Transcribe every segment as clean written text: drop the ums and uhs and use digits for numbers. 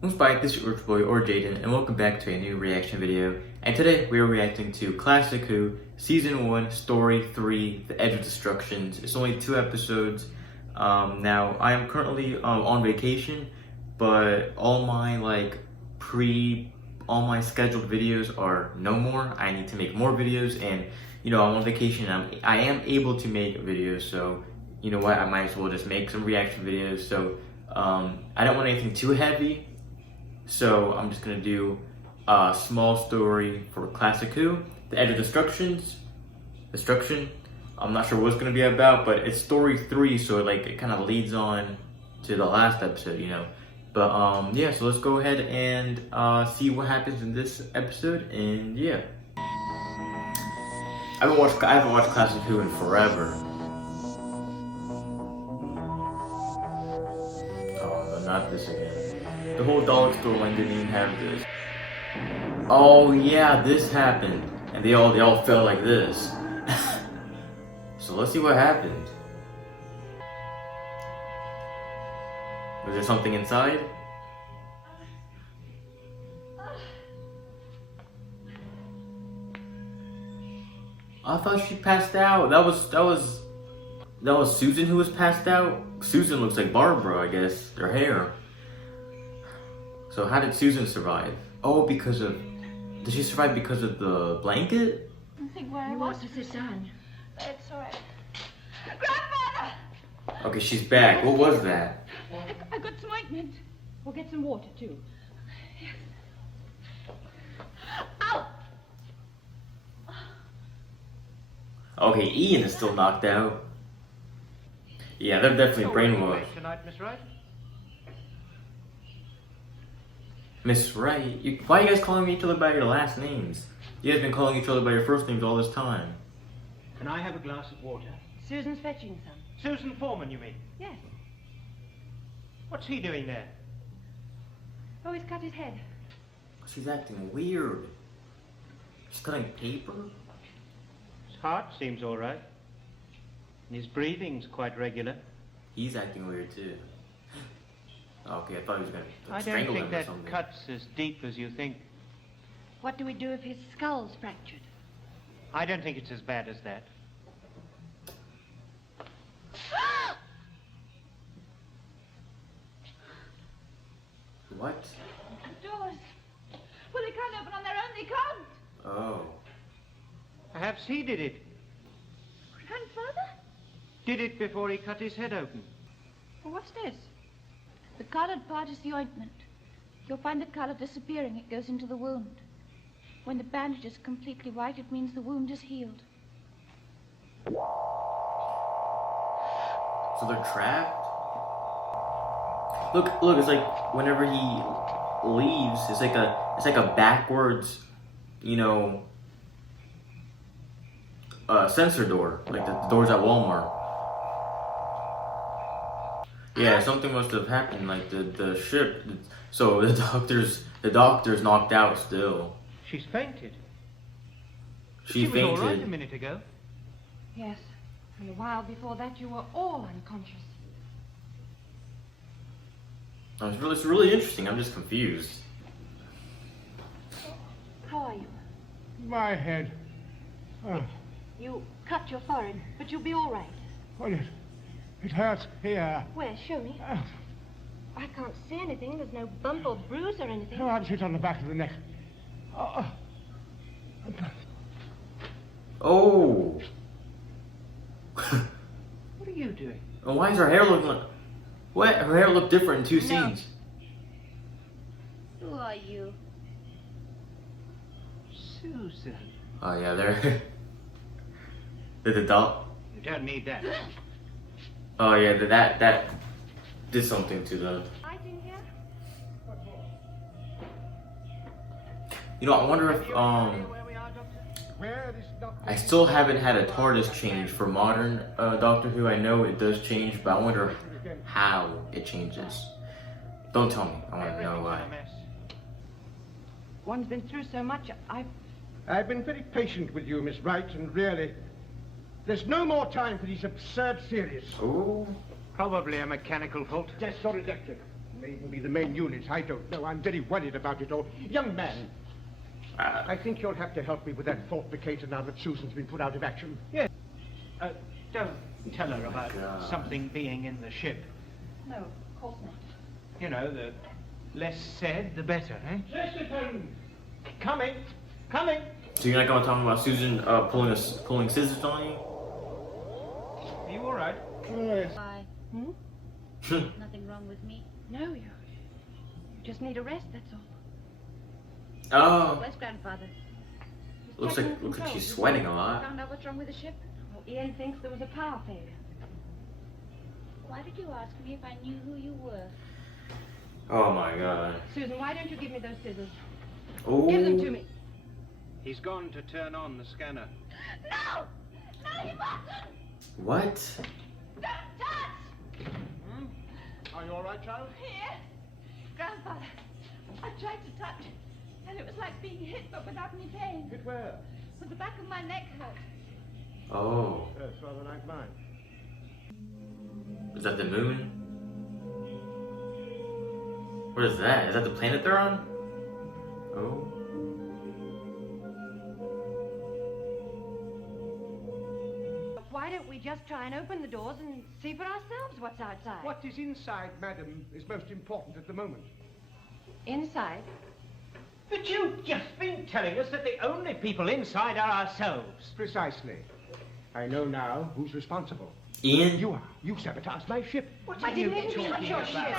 What's up, this is your boy or Jaden, and welcome back to a new reaction video. And today we are reacting to Classic Who Season 1, Story 3, The Edge of Destructions. It's only 2 episodes. Now, I am currently on vacation, but all my scheduled videos are no more. I need to make more videos, and I'm on vacation. I am able to make videos, so you know what? I might as well just make some reaction videos. So I don't want anything too heavy. So I'm just gonna do a small story for Classic Who, The Edge of Destruction. I'm not sure what it's gonna be about, but it's story 3, so it kind of leads on to the last episode, But yeah, so let's go ahead and see what happens in this episode, and yeah. I haven't watched Classic Who in forever. Oh no, not this again. The whole dollar store line didn't even have this. Oh yeah, this happened, and they all fell like this. So let's see what happened. Was there something inside? I thought she passed out. That was Susan who was passed out. Susan looks like Barbara, I guess. Her hair. So how did Susan survive? Oh, did she survive because of the blanket? I think where I want to sit down. It's alright. Grandfather! Okay, she's back. What was that? I got some ointment. We'll get some water too. Yes. Ow! Okay, Ian is still knocked out. Yeah, they're definitely brainwashed. Tonight, Miss Wright? Miss Wright? Why are you guys calling each other by your last names? You guys been calling each other by your first names all this time. Can I have a glass of water? Susan's fetching some. Susan Foreman, you mean? Yes. What's he doing there? Oh, he's cut his head. She's acting weird. She's cutting paper? His heart seems all right. And his breathing's quite regular. He's acting weird too. Okay, I thought he was gonna I strangle don't think him or that something. cut's as deep as you think. What do we do if his skull's fractured? I don't think it's as bad as that. What? The doors. Well, they can't open on their own, they can't. Oh. Perhaps he did it. Grandfather? Did it before he cut his head open. Well, what's this? The coloured part is the ointment. You'll find the colour disappearing. It goes into the wound. When the bandage is completely white, it means the wound is healed. So they're trapped? Look, it's like whenever he leaves, it's like a backwards, sensor door, like the doors at Walmart. Yeah, something must have happened, like the ship. So the doctor's knocked out still. She's fainted. She was all right a fainted. minute ago. Yes. And a while before that, you were all unconscious. It's really interesting. I'm just confused. How are you? My head. Oh, You cut your forehead, but you'll be all right. what it hurts here. Where? Show me. Oh, I can't see anything. There's no bump or bruise or anything. I'll sit on the back of the neck. Oh. What are you doing? And why is her hair looking like... What? Her hair looked different in 2 scenes. Who are you? Susan. Oh yeah, they're... Did the doll... You don't need that. Oh yeah, that did something to the... Light in here? I wonder if, Where is Dr. I still haven't had a TARDIS change for modern Doctor Who. I know it does change, but I wonder how it changes. Don't tell me. I want to know Everything's why. a mess. One's been through so much, I've been very patient with you, Miss Wright, and really, there's no more time for these absurd theories. Oh. Probably a mechanical fault. Yes, sorry, Doctor. may even be the main unit. I don't know. I'm very worried about it all. Young man, I think you'll have to help me with that fortificator now that Susan's been put out of action. Yes. Don't tell her about something being in the ship. No, of course not. You know, the less said, the better, eh? Chesterton! Coming! Coming! So you're not going to talk about Susan pulling scissors on you? Are you all right? Yes. Why? Nothing wrong with me. No, you just need a rest, that's all. Oh, Where's Grandfather? looks like she's sweating a lot. Found out what's wrong with the ship? Well, Ian thinks there was a power failure. Why did you ask me if I knew who you were? Oh my god. Susan, why don't you give me those scissors? Oh. Give them to me. He's gone to turn on the scanner. No! No, you mustn't! What? Don't touch! Are you all right, child? Here! Grandfather, I tried to touch, and it was like being hit, but without any pain. Hit where? But the back of my neck hurt. Oh. Yes, rather like mine. Is that the moon? What is that? Is that the planet they're on? Oh. Why don't we just try and open the doors and see for ourselves what's outside? What is inside, madam, is most important at the moment. Inside? But you've just been telling us that the only people inside are ourselves. Precisely. I know now who's responsible. Ian? You are. You sabotaged my ship. What I didn't even touch your ship.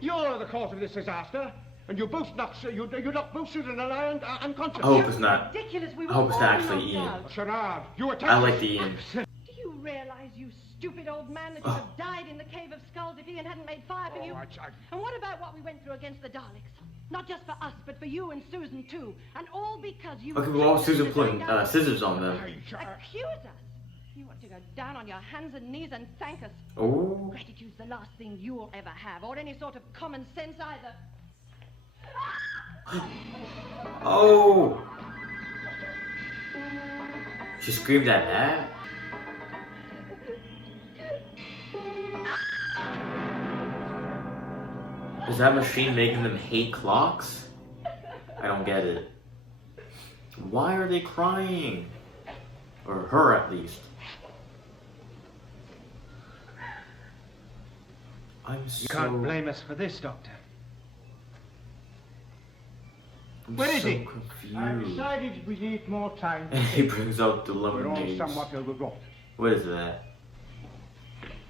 You're the cause of this disaster, and you both knocked you knocked both Susan and I unconscious. I hope it's not. Ridiculous. We were I hope it's all actually knocked Ian. out. Sherard, you attacked. I like the Ian. Do you realize, you stupid old man, that you'd have died in the Cave of Skulls if Ian hadn't made fire for you? And what about what we went through against the Daleks? Not just for us, but for you and Susan too. And all because you... Okay, well, Susan putting scissors on them. Accuse us? You want to go down on your hands and knees and thank us. Oh. Gratitude's the last thing you'll ever have, or any sort of common sense either. Oh. She screamed at that? Is that machine making them hate clocks? I don't get it. Why are they crying? Or her, at least. I'm so... You can't blame us for this, Doctor. I'm Where is so he? confused. I decided we need more time. And he brings out the We're all lemonade. somewhat overwrought. What is that?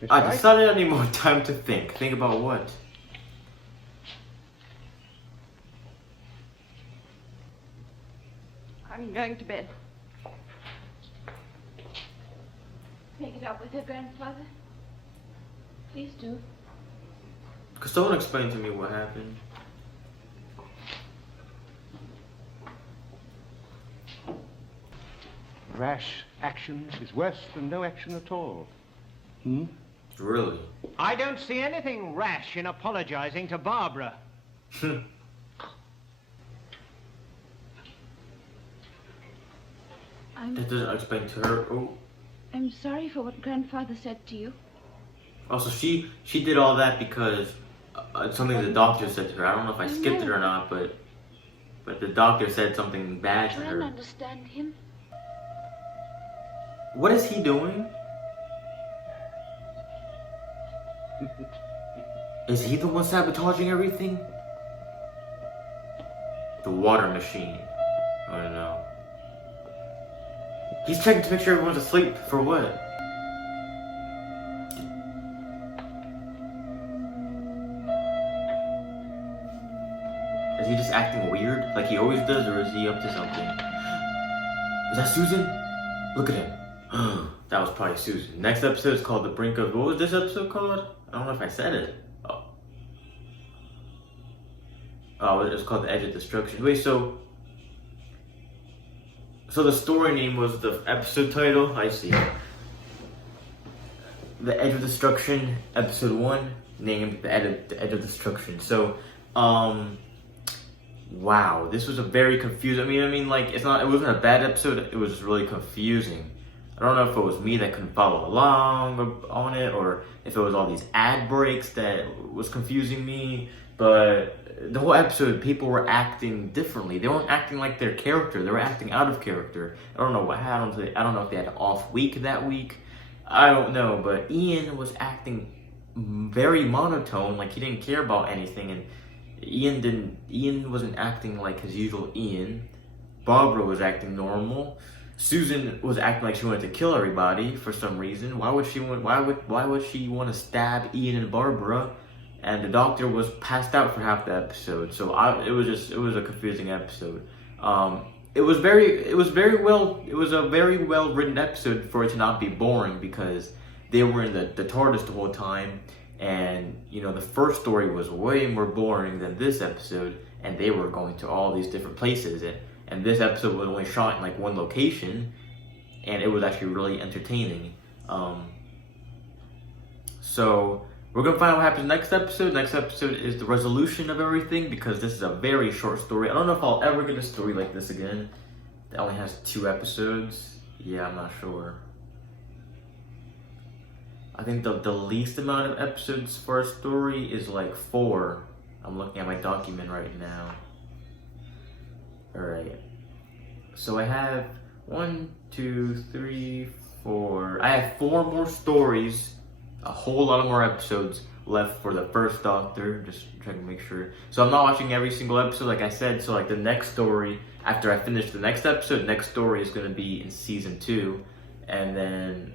Miss I Wright? decided I need more time to think. Think about what? I'm going to bed. Take it up with her, Grandfather. Please do. Could someone explain to me what happened? Rash action is worse than no action at all. Really? I don't see anything rash in apologizing to Barbara. That doesn't explain to her. Oh. I'm sorry for what Grandfather said to you. Also, she did all that because it's something the doctor said to her. I don't know if I skipped it or not, but the doctor said something bad to Try and her. understand him. What is he doing? Is he the one sabotaging everything? The water machine. I don't know. He's checking to make sure everyone's asleep. For what? Is he just acting weird like he always does, or is he up to something? Is that Susan? Look at him. That was probably Susan. Next episode is called The Brink of... What was this episode called? I don't know if I said it. Oh, it's called The Edge of Destruction. Wait, so the story name was the episode title? I see. The Edge of Destruction, episode 1, named The Edge of Destruction. So, wow, this was a very confusing, I mean, like, it wasn't a bad episode, it was just really confusing. I don't know if it was me that couldn't follow along on it, or if it was all these ad breaks that was confusing me, But the whole episode, people were acting differently. They weren't acting like their character. They were acting out of character. I don't know what happened. I don't know if they had an off week that week. I don't know. But Ian was acting very monotone, like he didn't care about anything, and Ian wasn't acting like his usual Ian. Barbara was acting normal. Susan was acting like she wanted to kill everybody for some reason. Why would she want to stab Ian and Barbara? And the doctor was passed out for half the episode. So it was a confusing episode. It was a very well written episode for it to not be boring, because they were in the TARDIS the whole time, and you know, the first story was way more boring than this episode, and they were going to all these different places, and this episode was only shot in like one location, and it was actually really entertaining. So we're gonna find out what happens next episode. Next episode is the resolution of everything, because this is a very short story. I don't know if I'll ever get a story like this again that only has 2 episodes. Yeah, I'm not sure. I think the least amount of episodes for a story is like 4. I'm looking at my document right now. Alright. So I have 1, 2, 3, 4. I have 4 more stories, a whole lot of more episodes left for the first Doctor. Just trying to make sure. So I'm not watching every single episode, like I said. So like the next story, after I finish the next episode, next story is going to be in season 2. And then,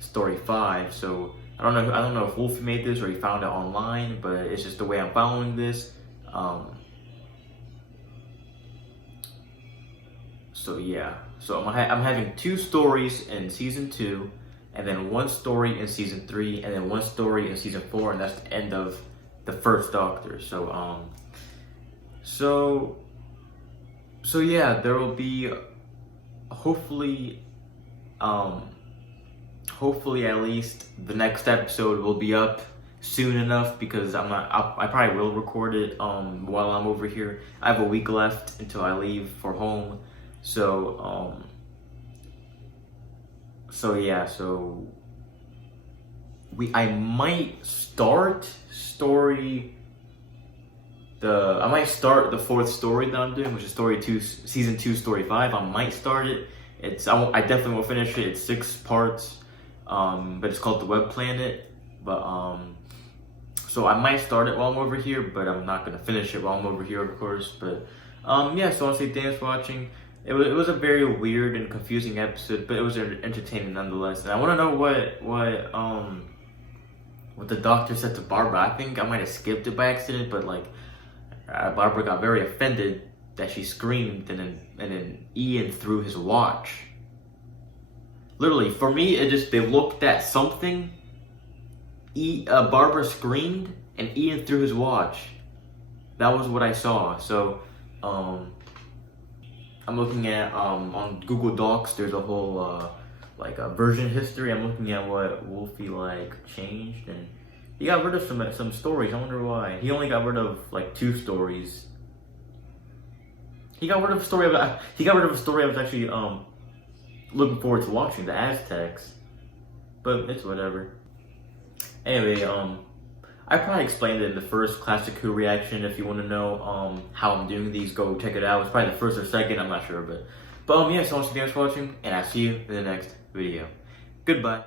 story 5. So I don't know if Wolfie made this or he found it online, but it's just the way I'm following this. So yeah, so I'm having 2 stories in season 2, and then 1 story in season 3, and then 1 story in season 4, and that's the end of the first Doctor. So so yeah, there will be hopefully at least the next episode will be up soon enough, because I probably will record it while I'm over here. I have a week left until I leave for home. So yeah, so I might start the 4th story that I'm doing, which is story 2, season 2, story 5. I might start it. I definitely won't finish it. It's 6 parts, but it's called The Web Planet. But so I might start it while I'm over here, but I'm not gonna finish it while I'm over here, of course. But yeah, so I want to say thanks for watching. It was a very weird and confusing episode, but it was entertaining nonetheless. And I want to know what the Doctor said to Barbara. I think I might have skipped it by accident, but like Barbara got very offended that she screamed, and then Ian threw his watch. Literally, for me, they looked at something. Barbara screamed, and Ian threw his watch. That was what I saw. So I'm looking at on Google Docs. There's a whole version history. I'm looking at what Wolfie changed, and he got rid of some stories. I wonder why. He only got rid of 2 stories. He got rid of a story I was actually looking forward to watching, the Aztecs. But it's whatever. Anyway, I probably explained it in the first Classic Who reaction. If you want to know how I'm doing these, go check it out. It's probably the first or second, I'm not sure, but yeah. So thanks for watching, and I'll see you in the next video. Goodbye.